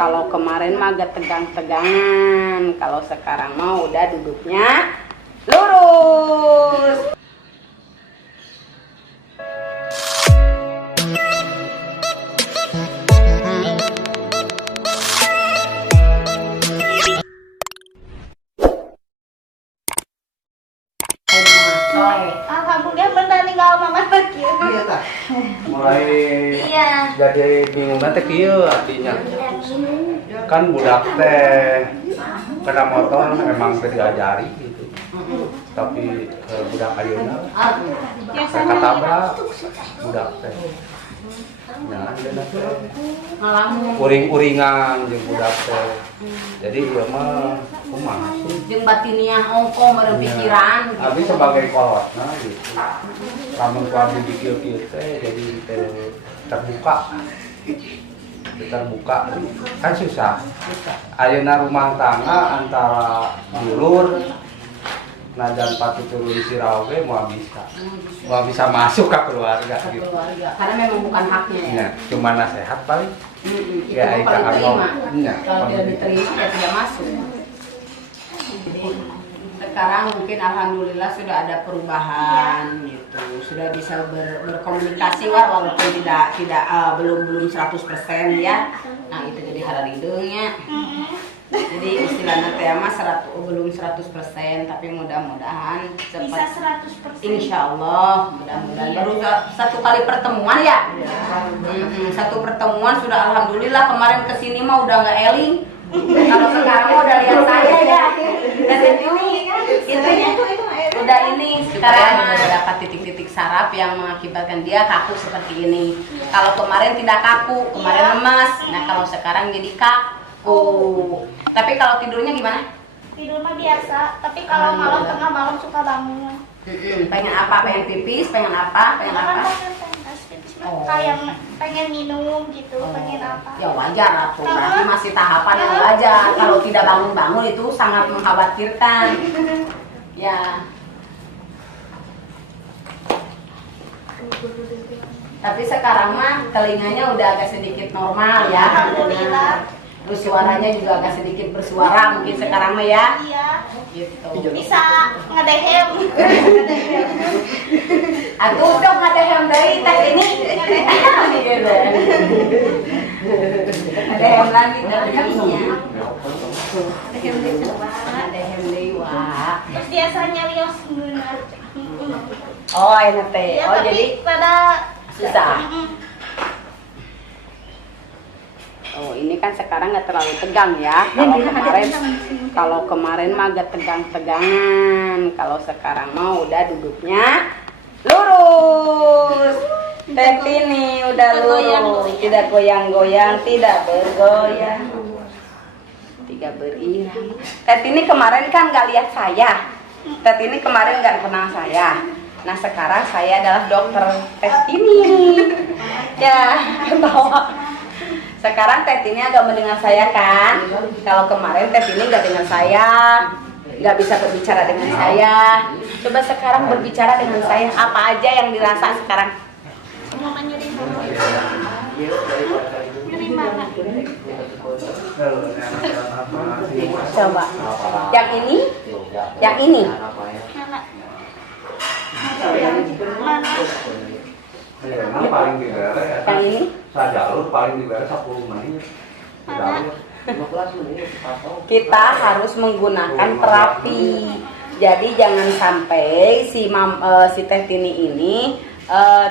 Kalau kemarin mah agak tegang-tegangan, kalau sekarang mah udah duduknya lurus. Alhamdulillah bener ninggal mama lagi. Iya tak. Mulai jadi bingung teh kieu artinya. Kan budak teh kena motor emang teh diajari gitu. Tapi budak ayeuna katabrak budak teh. Nah, uring-uringan jeung budak teh. Jadi ieu mah kumaha sih? Jeung batiniah ongko meureun pikiran. Abi sebagai kolotna gitu. Lamun ku abdi di kieu-kieu teh jadi terbuka kan susah. Ayeuna rumah tangga antara dulur najan pati turun sirau ge moal bisa masuk ke keluarga gitu. Karena memang bukan haknya ya. Cuma nasihat paling. Itu paling diterima. Kalau tidak diterima ya tidak masuk. Jadi sekarang mungkin alhamdulillah sudah ada perubahan gitu, sudah bisa berkomunikasi walaupun tidak belum 100% ya. Nah itu jadi hararidungnya. Jadi istilahnya teh mah belum 100%, tapi mudah-mudahan Bisa cepat. 100%. Insya Allah, mudah-mudahan baru satu kali pertemuan ya. Satu pertemuan sudah alhamdulillah, kemarin kesini mah udah nggak eling. Kalau sekarang mah udah lihat saya ya. Dan ini udah ini sekarang dapat titik-titik saraf yang mengakibatkan dia kaku seperti ini. Kalau kemarin tidak kaku, kemarin lemas. Nah kalau sekarang jadi kaku. Tapi kalau tidurnya gimana? Tidur mah biasa, tapi kalau malam tengah malam suka bangun. Pengen apa? Pengen pipis? Pengen apa? Pengen apa? Kayak pengen minum gitu, pengen apa? Ya wajar atuh, berarti masih tahapan yang wajar. Kalau tidak bangun-bangun itu sangat mengkhawatirkan. Ya. Tapi sekarang mah telinganya udah agak sedikit normal ya. Alhamdulillah. Terus suaranya juga agak sedikit bersuara mungkin sekarang mah ya. Iya. Gitu. Bisa ngedehem. Atuh dong ngedehem deui teh ini. Ngedehem lagi tadinya. Ngedehem deui wah. Terus biasanya lios bener. Oh, enak teh. Ya, Oh, tapi jadi pada susah. Oh, ini kan sekarang nggak terlalu tegang ya. Kalau kemarin mah agak tegang-tegangan. Kalau sekarang mah udah duduknya lurus. Teh ini udah lurus, tidak goyang-goyang, tidak bergoyang, tidak berirang. Teh ini kemarin kan nggak lihat saya. Teh ini kemarin nggak kenal saya. Nah sekarang saya adalah dokter Teh ini. Ya, ketawa. Sekarang Teh ini agak mendengar saya kan. Kalau kemarin Teh ini nggak dengar saya, nggak bisa berbicara dengan saya. Coba sekarang berbicara dengan saya. Apa aja yang dirasa sekarang? mama nyeri mana? Nyeri mana? Coba. Yang ini? Yang ini? Mana? Mana? Yang paling dibere ya. Yang ini? Sajalur paling dibere 10 menit. Mana? Kita harus menggunakan terapi. Jadi jangan sampai si Teh Tini ini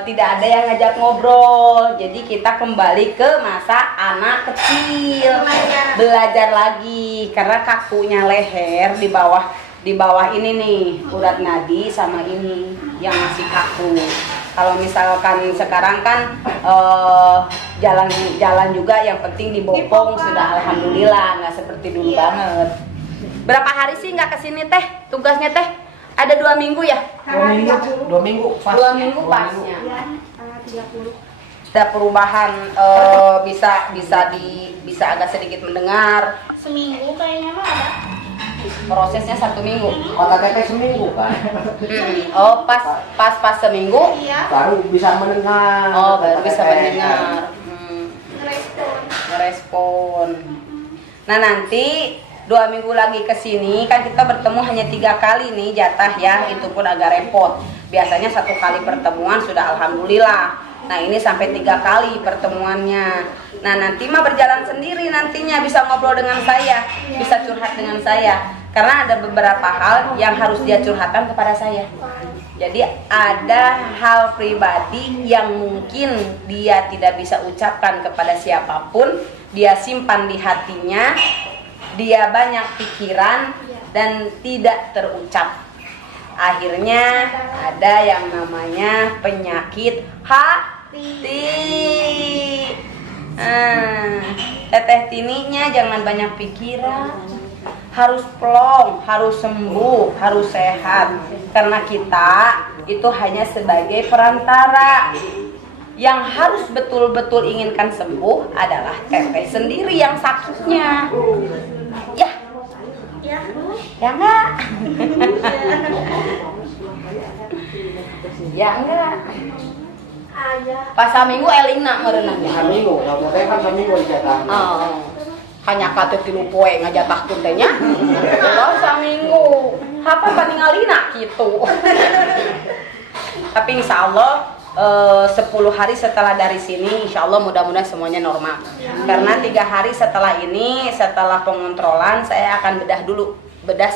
tidak ada yang ngajak ngobrol. Jadi kita kembali ke masa anak kecil, belajar lagi karena kakunya leher di bawah ini nih urat nadi sama ini yang masih kaku. Kalau misalkan sekarang kan jalan juga yang penting dibopong sudah alhamdulillah, nggak seperti dulu banget. Berapa hari sih nggak kesini Teh? Tugasnya Teh ada 2 minggu ya? 2 minggu pas. 2 minggu pasnya. 30. Sudah perubahan bisa agak sedikit mendengar. Seminggu kayaknya mah ada. Prosesnya 1 minggu. Kota teteh seminggu kan. Oh pas seminggu. Iya. Baru bisa mendengar. Oh baru bisa mendengar. Respon. ngerespon. Nah nanti 2 minggu lagi ke sini kan kita bertemu hanya 3 kali nih jatah ya, itu pun agak repot. Biasanya 1 kali pertemuan sudah alhamdulillah. Nah ini sampai 3 kali pertemuannya. Nah nanti mah berjalan sendiri nantinya, bisa ngobrol dengan saya, bisa curhat dengan saya. Karena ada beberapa hal yang harus dia curhatkan kepada saya. Jadi ada hal pribadi yang mungkin dia tidak bisa ucapkan kepada siapapun, dia simpan di hatinya, dia banyak pikiran dan tidak terucap. Akhirnya ada yang namanya penyakit hati. Teteh Tininya jangan banyak pikiran, harus plong, harus sembuh, harus sehat. Karena kita itu hanya sebagai perantara. Yang harus betul-betul inginkan sembuh adalah teteh sendiri yang sakitnya. Ya, ya enggak? Ya enggak? Pas Minggu elingna meureunna. Minggu, kamu teh kan Minggu dijatah. Oh. Hanya kata 3 poe ngajatahkeun teh nya. Kalau Minggu, apa paningalina kitu. Tapi insya Allah 10 hari setelah dari sini, insya Allah mudah-mudahan semuanya normal. Karena 3 hari setelah ini, setelah pengontrolan, saya akan bedah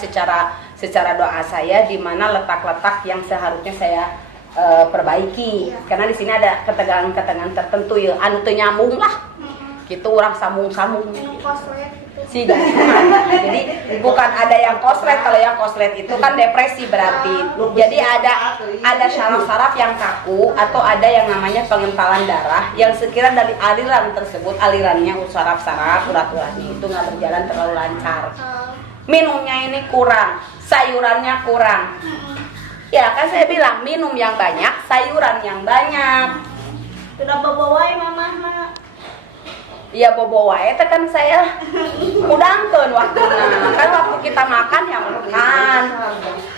secara doa saya di mana letak-letak yang seharusnya saya perbaiki. Karena di sini ada ketegangan-ketegangan tertentu ya, anu teu nyambung lah. Gitu orang sambung-sambung. Si jadi bukan ada yang koslet, kalau yang koslet itu kan depresi berarti. Jadi ada saraf-saraf yang kaku atau ada yang namanya pengentalan darah yang sekiranya dari aliran tersebut, alirannya saraf-saraf urat-uratnya itu nggak berjalan terlalu lancar. Minumnya ini kurang, sayurannya kurang. Ya kan saya bilang minum yang banyak, sayuran yang banyak. Sudah bawa mama. Iya bobo wae teh kan saya udangkeun waktuna. Kan waktu kita makan ya makan.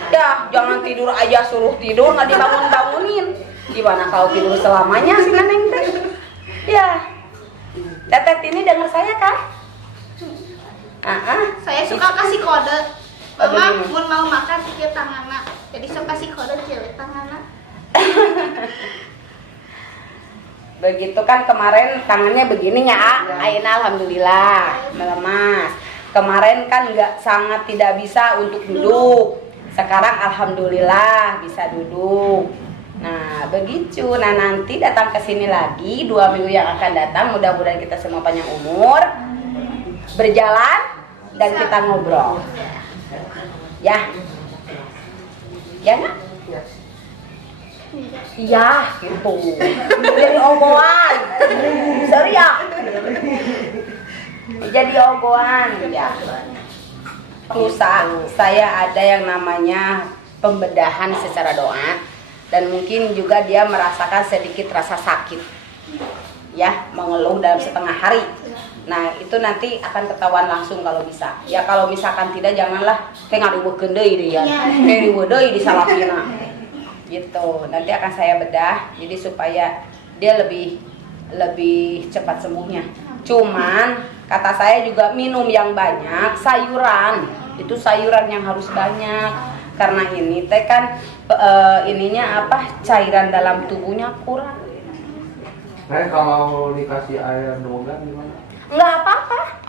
Ya jangan tidur aja suruh tidur nggak dibangun-bangunin. Gimana kalau tidur selamanya sih Neneng teh? Ya. Teteh ini dengar saya kan? Saya suka kasih kode. Mama mau makan kieu tanganna. Jadi saya kasih kode kieu tanganna. Begitu kan kemarin tangannya begini ya, ayeuna alhamdulillah melemas. Kemarin kan sangat tidak bisa untuk duduk. Sekarang alhamdulillah bisa duduk. Nah, begitu. Nah, nanti datang ke sini lagi 2 minggu yang akan datang, mudah-mudahan kita semua panjang umur. Berjalan dan kita ngobrol. Ya. Ya enggak? Iya, gitu. Jadi omongan. Serius. Jadi omongan, ya. Lusa, saya ada yang namanya pembedahan secara doa dan mungkin juga dia merasakan sedikit rasa sakit. Ya, mengeluh dalam setengah hari. Nah, itu nanti akan ketahuan langsung kalau bisa. Ya, kalau misalkan tidak janganlah teh ngariweukeun deui dia. Teh riweuh deui di salapina. Gitu, nanti akan saya bedah jadi supaya dia lebih cepat sembuhnya. Cuman kata saya juga minum yang banyak, sayuran itu sayuran yang harus banyak karena ini teh kan cairan dalam tubuhnya kurang. Nah kalau dikasih air dogan gimana? Nggak apa-apa.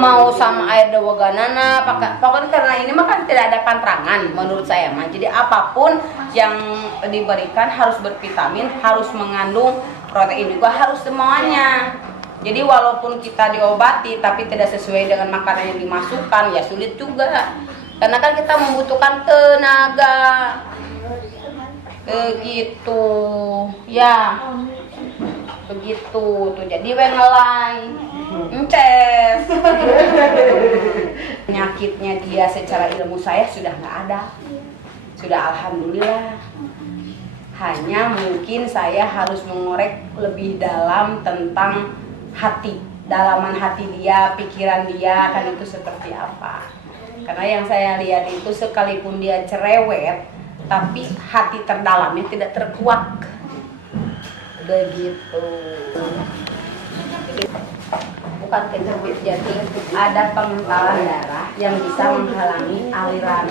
Mau sama air dawaganana pokoknya karena ini mah kan tidak ada pantrangan menurut saya mah. Jadi apapun yang diberikan harus bervitamin, harus mengandung protein juga, harus semuanya. Jadi walaupun kita diobati tapi tidak sesuai dengan makanan yang dimasukkan ya sulit juga. Karena kan kita membutuhkan tenaga. Begitu. Ya. Begitu tuh jadi wengelai. Ences. Penyakitnya dia secara ilmu saya sudah nggak ada. Sudah alhamdulillah. Hanya mungkin saya harus mengorek lebih dalam tentang hati, dalaman hati dia, pikiran dia kan itu seperti apa. Karena yang saya lihat itu sekalipun dia cerewet, tapi hati terdalamnya tidak terkuak. Begitu. bukan kejepit, jadi ada pengentalan darah yang bisa menghalangi aliran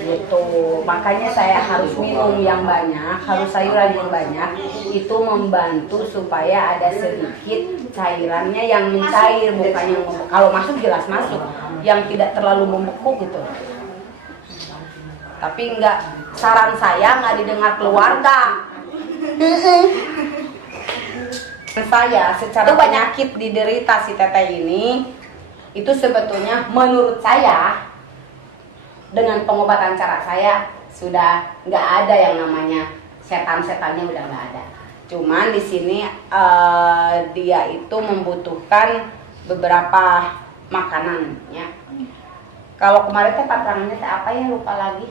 gitu. Makanya saya harus minum yang banyak, harus sayuran yang banyak, itu membantu supaya ada sedikit cairannya yang mencair, bukan yang kalau masuk jelas masuk, yang tidak terlalu membeku gitu. Tapi enggak, saran saya nggak didengar keluarga. Saya secara penyakit diderita si teteh ini, itu sebetulnya menurut saya dengan pengobatan cara saya sudah nggak ada yang namanya setan-setannya, udah nggak ada. Cuman di sini dia itu membutuhkan beberapa makanan ya. Kalau kemarin teh patrangannya teh apa ya, lupa lagi.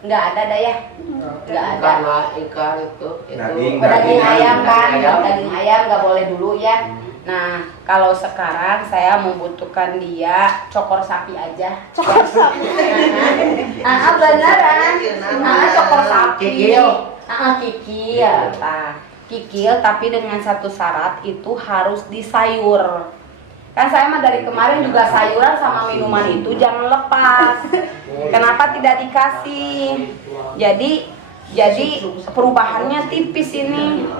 Nggak ada dah ya, nggak ada. Ikan itu Daging ayam kan, daging ayam nggak boleh dulu ya. Nah, kalau sekarang saya membutuhkan dia cokor sapi aja. Cokor sapi. Beneran. Cokor sapi. Kikil. Kikil. Nah, kikil tapi dengan satu syarat, itu harus disayur. Kan saya mah dari kemarin juga sayuran sama minuman itu jangan lepas. Kenapa tidak dikasih? Jadi perubahannya tipis ini.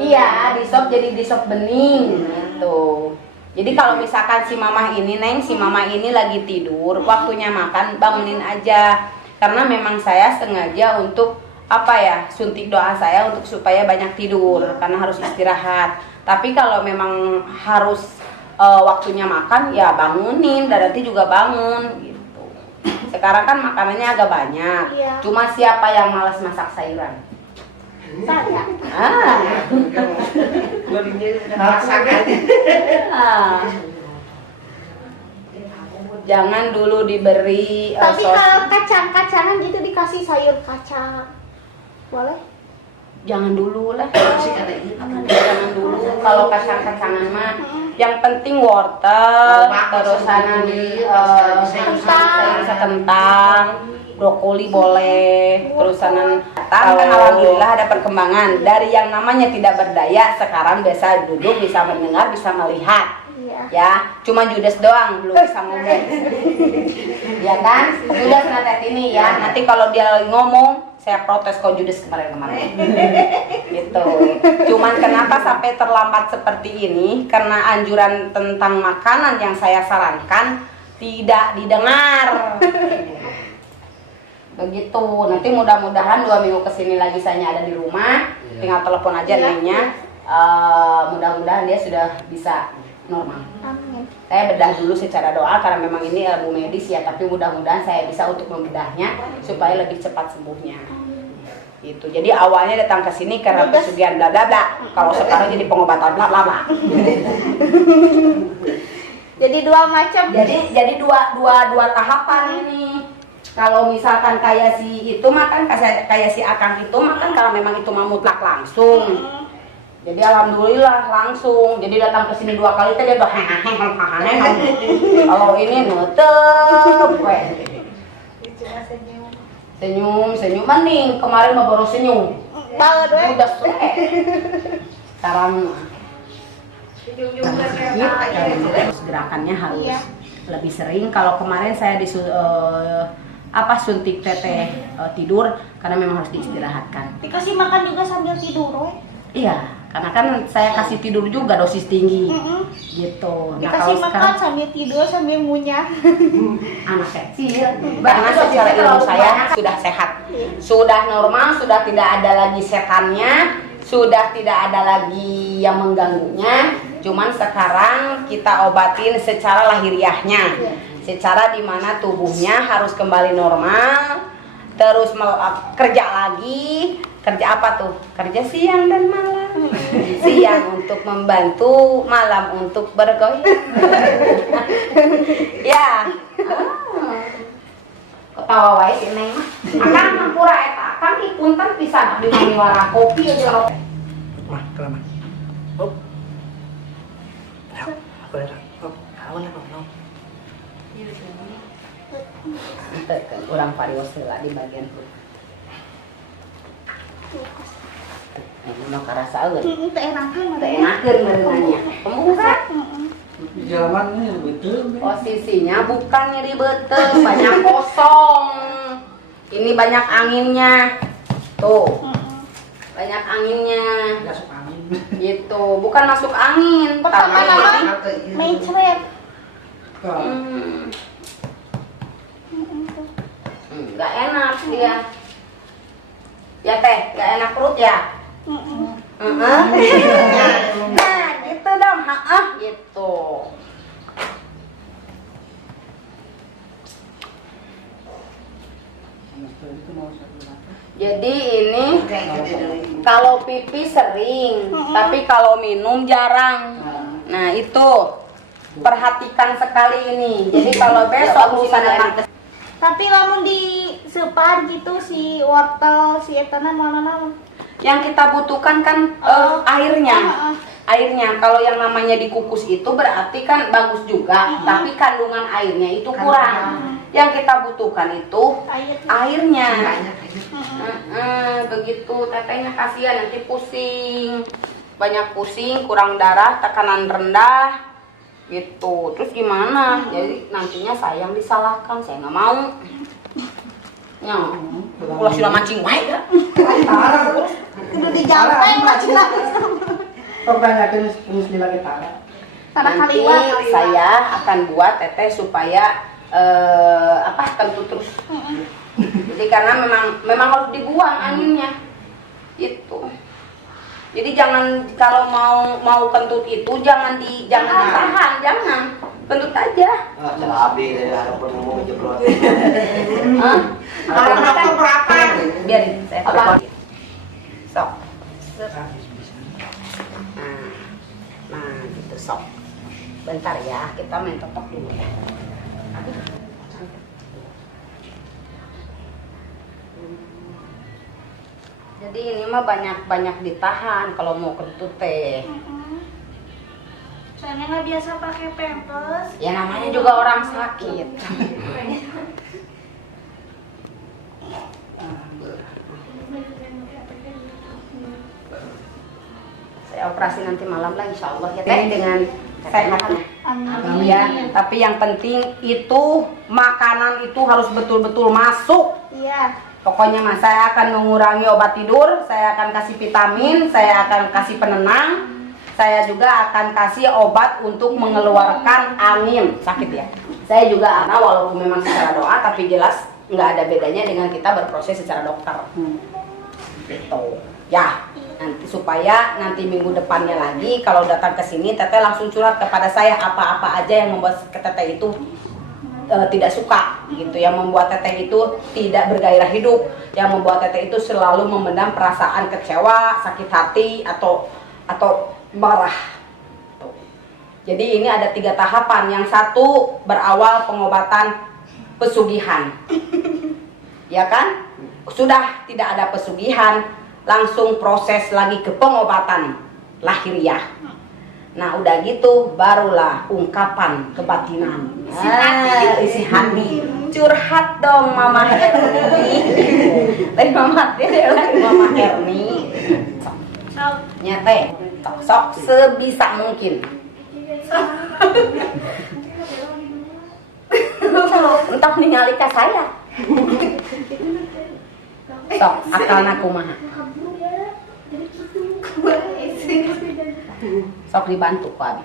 Iya, di sop jadi di sop bening gitu. Jadi kalau misalkan si mama ini lagi tidur, waktunya makan, bangunin aja. Karena memang saya sengaja untuk suntik doa saya untuk supaya banyak tidur, karena harus istirahat. Tapi kalau memang harus waktunya makan, ya bangunin, dan nanti juga bangun gitu. Sekarang kan makanannya agak banyak. Iya. Cuma siapa yang malas masak sayuran? Saya. masak aja. Jangan dulu diberi Tapi kalau kacang-kacangan gitu dikasih sayur kacang, boleh? Jangan dulu lah. Jangan dulu. Kalau kacang-kacangan mah, yang penting wortel, terusanan kentang, brokoli boleh, terusanan kan alhamdulillah ada perkembangan dari yang namanya tidak berdaya sekarang bisa duduk, bisa mendengar, bisa melihat. Iya. Ya, cuma Judes doang belum bisa ngomong. Ya kan? Judes nanti ini ya. Nanti kalau dia lagi ngomong, saya protes kok Judes kemarin-kemarin. Gitu. Cuman kenapa sampai terlambat seperti ini? Karena anjuran tentang makanan yang saya sarankan tidak didengar. Begitu. Nanti mudah-mudahan 2 minggu kesini lagi saya ada di rumah, tinggal telepon aja nanya. Mudah-mudahan dia sudah bisa normal. Amin. Saya bedah dulu secara doa karena memang ini ilmu medis ya, tapi mudah-mudahan saya bisa untuk membedahnya supaya lebih cepat sembuhnya. Itu. Jadi awalnya datang ke sini karena pesugihan bla bla bla. Kalau sekarang jadi pengobatan bla bla bla. Jadi 2 macam. Jadi dua tahapan ini. Kalau misalkan kayak si itu makan kayak si Akang itu makan kalau memang itu mutlak langsung. Jadi alhamdulillah langsung. Jadi datang ke sini 2 kali tadi dia kalau ini nutup senyum maning. Kemarin mah baru senyum. Banget we. Udah selesai. Sekarang gerakannya harus lebih sering. Kalau kemarin saya suntik teteh tidur karena memang harus diistirahatkan. Dikasih makan juga sambil tidur we. Iya, karena kan saya kasih tidur juga dosis tinggi. Gitu. Nah, Dikasih kalau makan sambil tidur sambil ngunyah. anak kecil, karena secara ilmu saya sudah sehat, sudah normal, sudah tidak ada lagi setannya, sudah tidak ada lagi yang mengganggunya. Cuman sekarang kita obatin secara lahiriahnya, secara dimana tubuhnya harus kembali normal, terus kerja lagi. Kerja apa tuh? Kerja siang dan malam. Siang untuk membantu, malam untuk bergoyang. Ya. Ketawa wae si Neng mah. Akang hampura eta, akang ipunten pisan di miwara kopi jeung rokok. Mah, kelamaan. Oh. Ya, aku ada. Oh, kawan apa no? Urang varios heula di bagian kulit. mau karasaeun. Teu enakeun mah. Teu enakeun merenangnya. Pembuka. Di jalan ini betul. Posisinya bukan nyeri beuteung, banyak kosong. Ini banyak anginnya. Tuh. Banyak anginnya. Masuk angin. Gitu, bukan masuk angin, Pertama tapi nama mencret. nggak enak dia. Ya teh, nggak enak perut ya. Nah, gitu dong, gitu. Jadi ini kalau pipi sering, tapi kalau minum jarang. Nah itu perhatikan sekali ini. Jadi kalau besok lusa datang ke Tapi lamun di separ gitu si wortel si etana mana yang kita butuhkan kan airnya. Airnya kalau yang namanya dikukus itu berarti kan bagus juga, tapi kandungan airnya itu kurang. Yang kita butuhkan itu airnya. Begitu tetehnya kasihan nanti pusing, banyak pusing, kurang darah, tekanan rendah gitu. Terus gimana? Jadi nantinya saya yang disalahkan, saya nggak mau. Ya, ulah sudah mancing wae ya. kudu digampeng lah cina. Pertanyakan mesti lagi tara. Nanti saya akan buat teteh supaya kentut terus. Jadi karena memang harus dibuang anginnya. Itu. Jadi jangan kalau mau kentut itu jangan ditahan, jangan. Kentut aja. Cabai dari harapan mau jeblok. Kalau berapa? Biar saya apa? Sok. Nah, gitu sok. Bentar ya, kita main totok dulu. Jadi ini mah banyak ditahan kalau mau kentut teh. Soalnya nggak biasa pakai pampers. Ya namanya juga orang sakit. Saya operasi nanti malam lah insya Allah ya teh dengan sehatnya. Amin. Ya, tapi yang penting itu makanan itu harus betul-betul masuk. Iya. Pokoknya mas, saya akan mengurangi obat tidur, saya akan kasih vitamin, saya akan kasih penenang, saya juga akan kasih obat untuk mengeluarkan angin. Sakit ya? Saya juga karena walaupun memang secara doa, tapi jelas nggak ada bedanya dengan kita berproses secara dokter. Gitu. Ya, nanti supaya nanti minggu depannya lagi kalau datang ke sini, teteh langsung curhat kepada saya apa-apa aja yang membuat teteh itu tidak suka gitu, yang membuat teteh itu tidak bergairah hidup, yang membuat teteh itu selalu memendam perasaan kecewa, sakit hati atau marah. Jadi ini ada 3 tahapan. Yang satu berawal pengobatan pesugihan, ya kan? Sudah tidak ada pesugihan, langsung proses lagi ke pengobatan lahiriah. Nah udah gitu barulah ungkapan kebatinan, isi hati, curhat dong Mama Herni. Lain Mama Herni. Nyate, sok sebisa mungkin. Entah ningali ka saya. Sok akalna kumaha. Sok dibantu ku abi.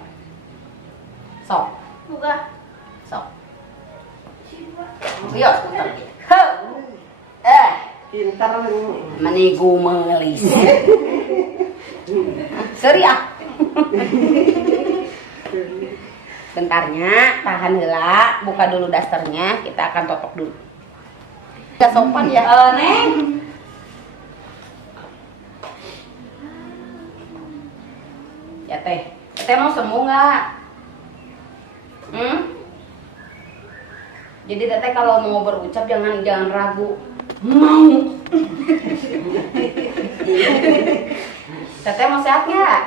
Sok. Buka. Sok. Yo, sebentar. Pintar Menigu melis. Seriah. Bentarnya, tahan heula, buka dulu dasternya, kita akan totok dulu. Gak sopan ya, Neng. Ya teh mau sembuh nggak? Jadi teteh kalau mau berucap jangan ragu. Mau. Teteh mau sehat nggak?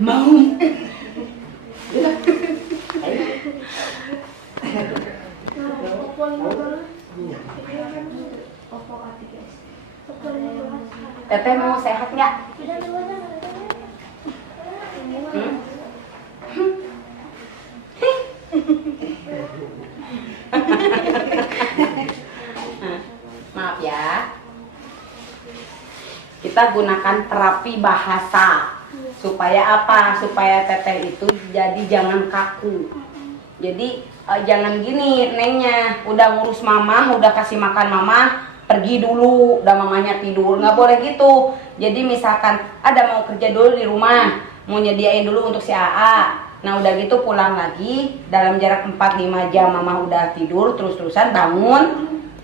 Mau. Teteh mau sehat nggak? Hmm? Maaf ya. Kita gunakan terapi bahasa. Supaya apa? Supaya teteh itu jadi jangan kaku. Jadi jangan gini nengnya, udah ngurus mama, udah kasih makan mama, pergi dulu, udah mamanya tidur, nggak boleh gitu. Jadi misalkan ada mau kerja dulu di rumah, mau nyediain dulu untuk si AA. Nah udah gitu pulang lagi, dalam jarak 4-5 jam mama udah tidur, terus-terusan bangun,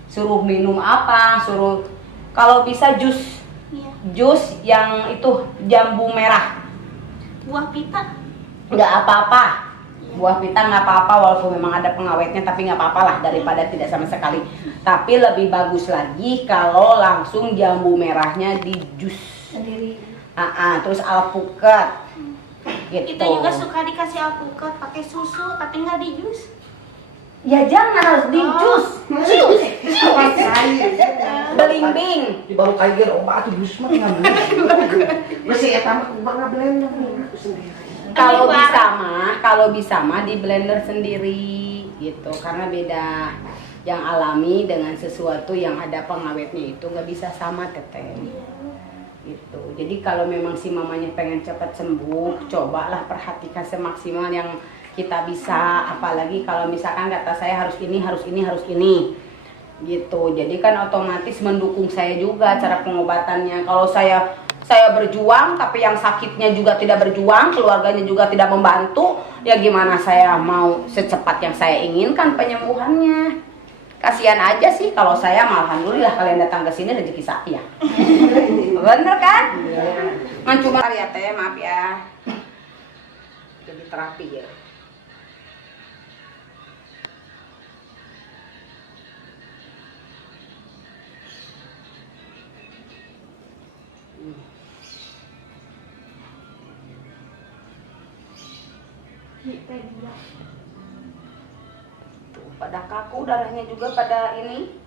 suruh minum apa, suruh kalau bisa jus, jus yang itu jambu merah. Buah pita. Nggak apa-apa, buah pita nggak apa-apa walaupun memang ada pengawetnya, tapi nggak apa-apa lah daripada tidak sama sekali. Tapi lebih bagus lagi kalau langsung jambu merahnya di jus Sendiri. terus alpukat gitu. Kita juga suka dikasih alpukat pakai susu, tapi nggak di jus. Ya jangan, harus di jus. Jus belimbing. Di baru kayak obat tuh jus mah tinggal masih eta mah kumaha blender sendiri. Kalau bisa mah di blender sendiri gitu, karena beda yang alami dengan sesuatu yang ada pengawetnya itu nggak bisa sama teteh gitu. Jadi kalau memang si mamanya pengen cepat sembuh, cobalah perhatikan semaksimal yang kita bisa, apalagi kalau misalkan kata saya harus ini gitu. Jadi kan otomatis mendukung saya juga cara pengobatannya. Kalau saya berjuang tapi yang sakitnya juga tidak berjuang, keluarganya juga tidak membantu, ya gimana saya mau secepat yang saya inginkan penyembuhannya. Kasihan aja sih kalau saya mah alhamdulillah kalian datang ke sini rezeki saya. Bener kan? Ngan cuma ya teh, maaf ya. Jadi terapi ya. Tuh, pada kaku, darahnya juga pada ini.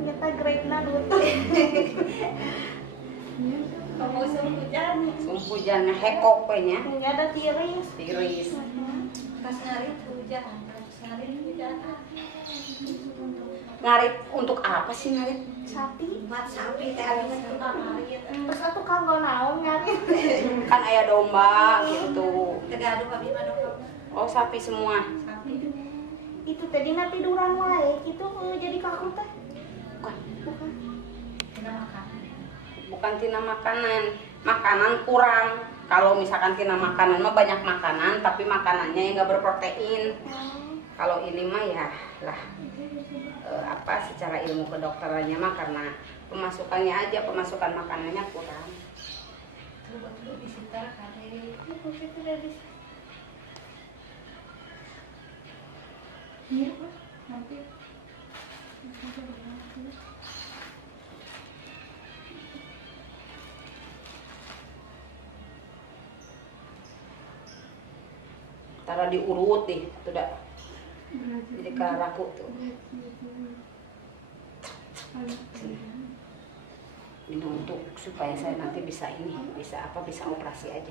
Kita grade-na dulu. Musim hujan. Hujannya hekok nya. Nggak ada tiris. Tiris. Pas ngarit hujan. Pas ngarit hujan. Ngarit untuk apa sih ngarit? Sapi. Buat sapi teh ada tukang ngarit. Terus atuh kanggo naon ngarit? Kan ayah domba gitu. Tegaduh abi mah domba. Oh, sapi semua. Sapi. Itu tadi nanti tiduran wae gitu jadi kaku teh. Bukan. Bukan. Tidak makan. Bukan tina makanan. Makanan kurang. Kalau misalkan tina makanan mah banyak makanan, tapi makanannya yang nggak berprotein. Kalau ini mah ya lah secara ilmu kedokterannya mah karena pemasukannya aja, pemasukan makanannya kurang. Betul disita kare. Iya, nanti. Taruh diurut deh, tuh dah. Jadi kalau raku tuh. Ini untuk supaya saya nanti bisa bisa operasi aja.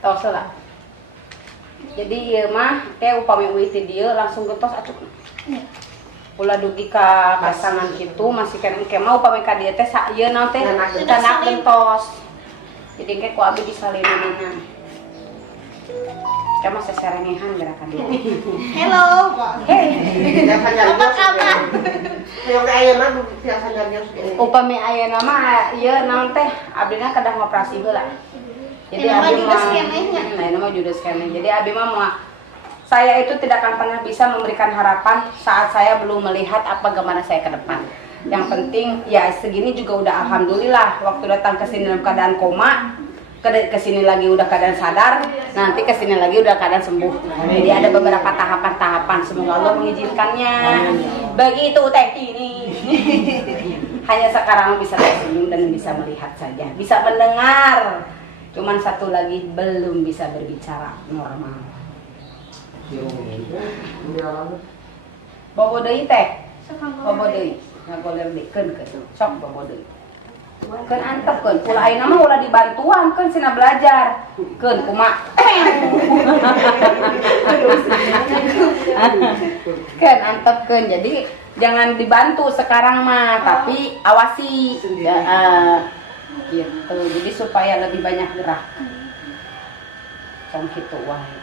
Tos lah. Jadi ieu mah teh upami uwi ti dieu langsung getos atuh. Ulah dugi ka pasangan kitu masih kan engke mah upami ka dieu teh sak ieu naon teh canak gentos. Jadi engke ku abi disalininna. Kamu seserengehan gerakan dia. Hello. Hey. Apa kabar? Yang ayeuna biasa nyarios Upami ayeuna mah ieu naon teh abdina kadang operasi heula. Jadi abi mah mah judes keneh. Jadi abi mah saya itu tidak akan pernah bisa memberikan harapan saat saya belum melihat apa gimana saya ke depan. Yang penting ya segini juga udah alhamdulillah. Waktu datang ke sini dalam keadaan koma, ke sini lagi udah keadaan sadar, nanti ke sini lagi udah keadaan sembuh. Jadi ada beberapa tahapan-tahapan, semoga Allah mengizinkannya. Begitu teh ini. Hanya sekarang bisa tersenyum dan bisa melihat saja, bisa mendengar. Cuman satu lagi belum bisa berbicara normal. Bobo deui teh. Bobo deui. Ngagoler dikeun sok bobo deui. Keun antepkeun, ulah ayeuna mah ulah dibantuan keun cenah belajar. Keun kumaha? Keun antepkeun. Jadi jangan dibantu sekarang mah, tapi awasi. Gitu. Jadi supaya lebih banyak gerak. Cong kitu wae.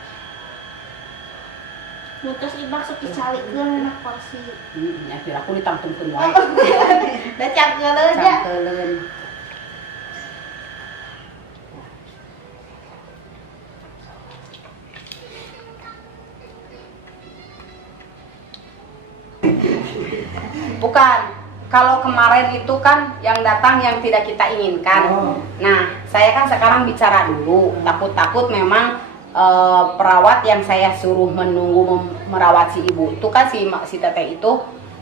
Mutus ibak sok dicalikeun anak porsi. Ya kira aku ditangtungkeun wae. Da cangkeuleun ya. Cangkeuleun. Bukan. Kalau kemarin itu kan yang datang yang tidak kita inginkan. Nah, saya kan sekarang bicara dulu. Takut-takut memang perawat yang saya suruh menunggu merawat si ibu itu kan si teteh itu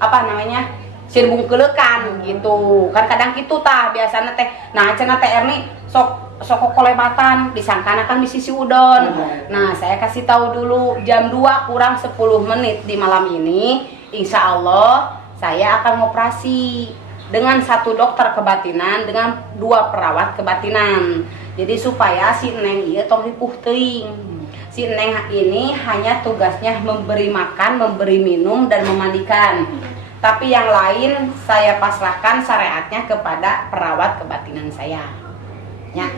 apa namanya sirbung kelekan gitu kan kadang gitu tah biasanya teh. Nah cenah teh Erni sok kolebatan disangkana kan di sisi udon. Nah saya kasih tahu dulu jam 2 kurang 10 menit di malam ini insya Allah saya akan operasi dengan 1 dokter kebatinan dengan 2 perawat kebatinan. Jadi supaya si Neng ieu tong ripuh teuing. Si Neng ini hanya tugasnya memberi makan, memberi minum dan memandikan. Tapi yang lain saya pasrahkan syariatnya kepada perawat kebatinan saya. Ya.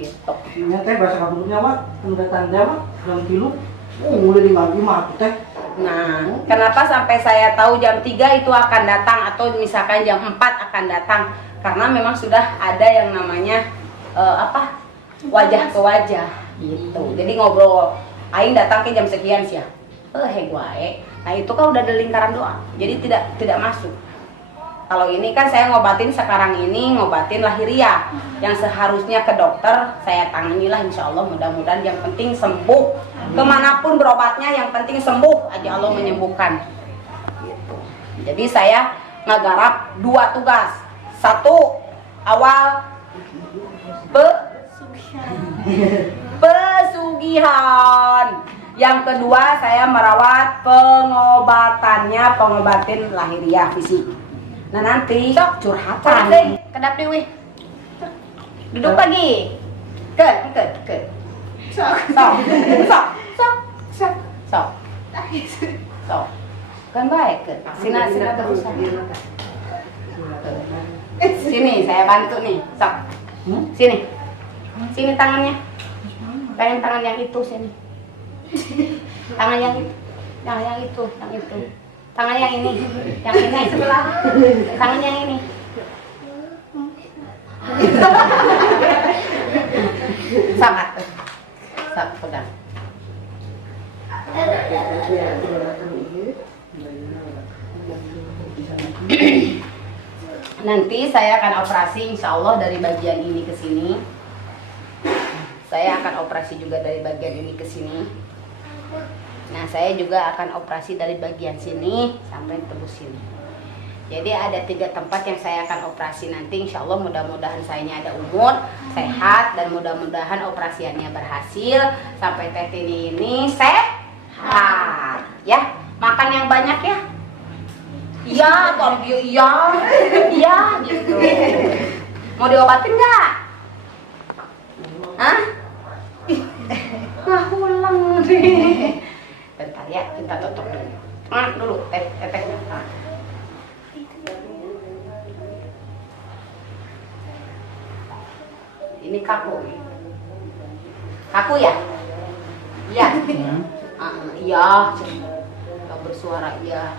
Gitu. Nya teh bahasa kaburnya mah datang mah jam 3. Mulai di mah teh. Nah, kenapa sampai saya tahu jam 3 itu akan datang atau misalkan jam 4 akan datang? Karena memang sudah ada yang namanya wajah ke wajah gitu. Jadi ngobrol, aing datang ke jam sekian sih ya. Wae. Nah, itu kan udah ada lingkaran doa. Jadi tidak masuk. Kalau ini kan saya ngobatin sekarang ini ngobatin lahiriah yang seharusnya ke dokter saya tanganilah insya Allah mudah-mudahan yang penting sembuh. Kemanapun berobatnya yang penting sembuh aja Allah menyembuhkan. Gitu. Jadi saya ngagarap 2 tugas. 1 awal pesugihan. Yang kedua saya merawat pengobatin lahiriah fisik. Nah nanti sok curhatan. Kedap deui. Duduk lagi. Ke. Sok. Kan baik ke. Sina terus. Sini saya bantu nih. Sok. Sini tangannya. Pengen tangan yang itu sini. Tangan yang itu. Yang itu. Tangan yang ini sebelah. Tangan yang ini. Sangat. Sak pegang. Nanti saya akan operasi insya Allah dari bagian ini ke sini. Saya akan operasi juga dari bagian ini ke sini. Nah, saya juga akan operasi dari bagian sini sampai tembus sini. Jadi ada 3 tempat yang saya akan operasi nanti. Insya Allah mudah-mudahan sayanya ada umur, sehat, dan mudah-mudahan operasiannya berhasil sampai Teh Tini ini sehat. Ya, makan yang banyak ya. Iya, iya gitu. Mau diobatin nggak? Hah? Nah, ulang nih. Bentar ya, kita tutup dulu. Dulu, teteh. Ini kaku. Kaku ya? Iya. Iya. Gak bersuara iya.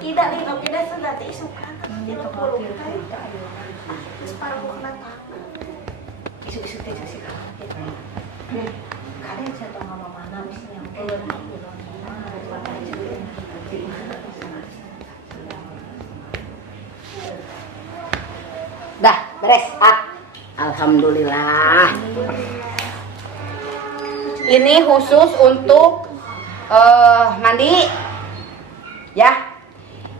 Tidak lino tidak sudah suka. Tidak perlu. Separuh kena. isu-isu teh sih kadang saya tahu mama mana mesti nyamperin Dah, beres. Alhamdulillah. Ini khusus untuk mandi. Ya.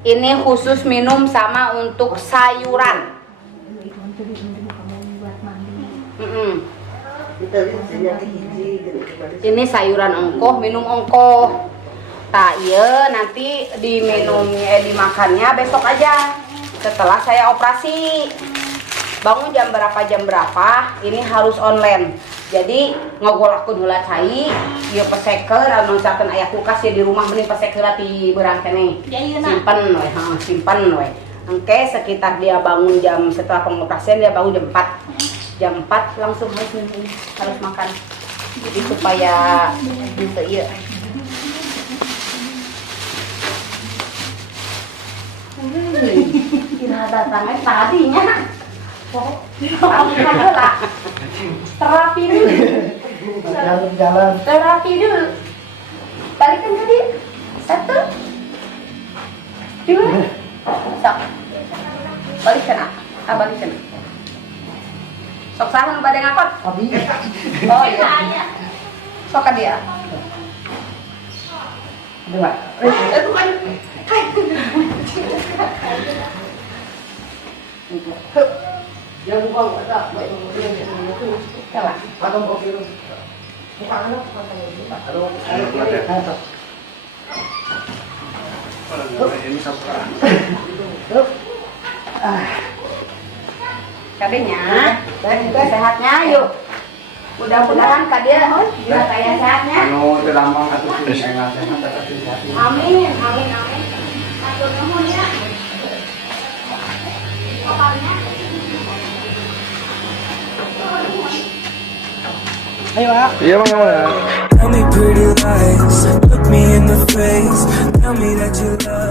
Ini khusus minum sama untuk sayuran. Ini sayuran ongkoh, minum ongkoh. Nah, iya nanti dimakannya besok aja. Setelah saya operasi. Bangun jam berapa, ini harus online. Jadi ngogolakeun heula cai, ieu peseker anu misalkan aya kulkas ya di rumah mending peseker di beurang keneh. Simpen we, simpen we. Engke sekitar dia bangun jam setelah pengoperasian dia bangun jam 4. Jam 4 langsung harus makan. Jadi supaya bisa ieu. Kira datangnya tadinya. Terapi dulu. Jalan. Terapi dulu. Balikan ke dia. 1 2 sok. Balikan balikan. Sok saha nu bade ngakot? Abi. Oh iya. Sok ka dia. Dua. Itu kan. Yang buka ada. Coba. Atau mau kirim. Buka anak bukan aduh. Ini sampai. Kadenya dan juga sehatnya yuk. Mudah-mudahan kadia juga kayak sehatnya. Anu teu lambang atuh enggak sehat tapi sehat. Amin, amin, amin. Atur nuhun ya. Kapalnya. Ayo, Pak. Iya, Bang. Tell me pretty lies, look me in the face, tell me that you love